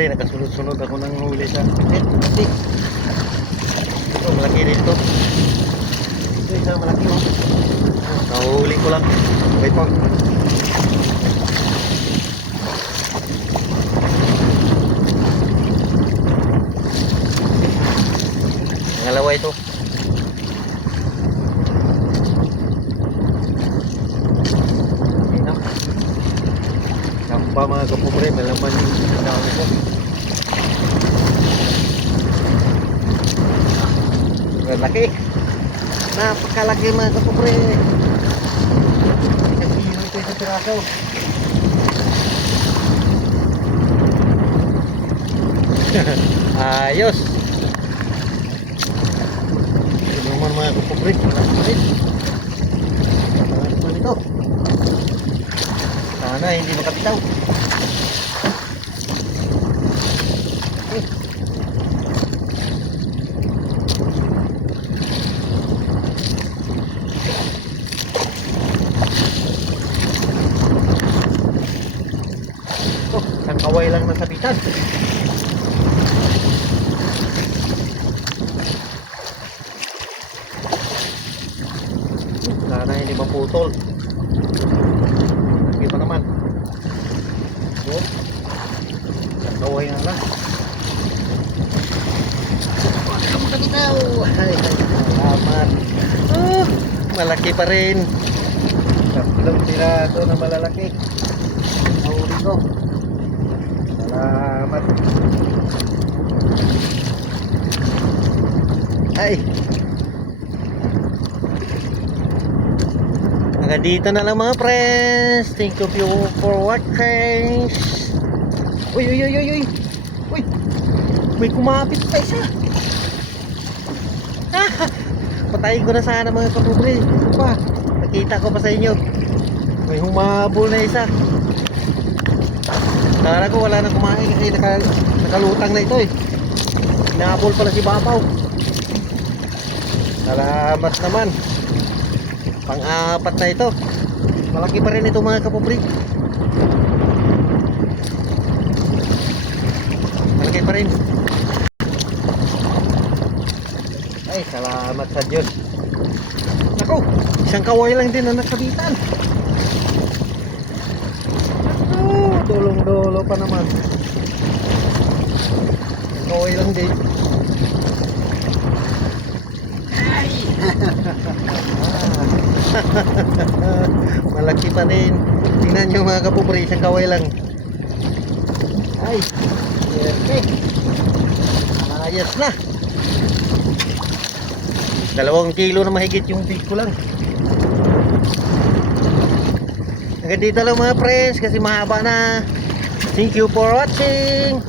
kapobre, nakasunod-sunod ako ng huli sa malaki. Ito, malaki rin ito. Ito isa malaki oh. Nahuli ko lang. Wait po. Pangalawa ito. Sampa mga kapobre, malaman yung dami ko. Laki. Napakalaki mga kapobre. Isang kilo ito isang piraso. Ayos. Ito naman mga kapobre, malaki pa rin. Malaki pa rin ito. Sana hindi makapitaw. Isang kaway lang nasabitan. Sana hindi maputol. Lagi pa naman. Isang kaway na lang. Huwag ka makabitaw. Ay, salamat. Malaki pa rin. Tatlong piraso na malalaki. Nahuli ko. Salamat. Ay. Hanggang dito na lang mga friends. Thank you for watching. Uy, uy, uy, uy, uy. Uy. May kumapit pa isa. Patayin ko na sana mga kapobre. Ito pa. Nakita ko pa sa inyo. May humabol na isa. Kala ko wala nang kumain kasi nakalutang na ito eh. Hinabol pala si Babaw. Salamat naman. Pang-apat na ito. Malaki pa rin ito mga kapobre. Malaki pa rin. Ay, salamat sa Diyos. Naku, isang kaway lang din na nakabitan. Tulong-dolo pa naman. Kaway lang din. Ay! Malaki pa rin. Tingnan nyo mga kapobre, isang kaway lang. Ay! Perfect! Ayos na! 2 kilo na mahigit yung big ko lang. Hanggang dito lang mga friends kasi mahaba na. Thank you for watching.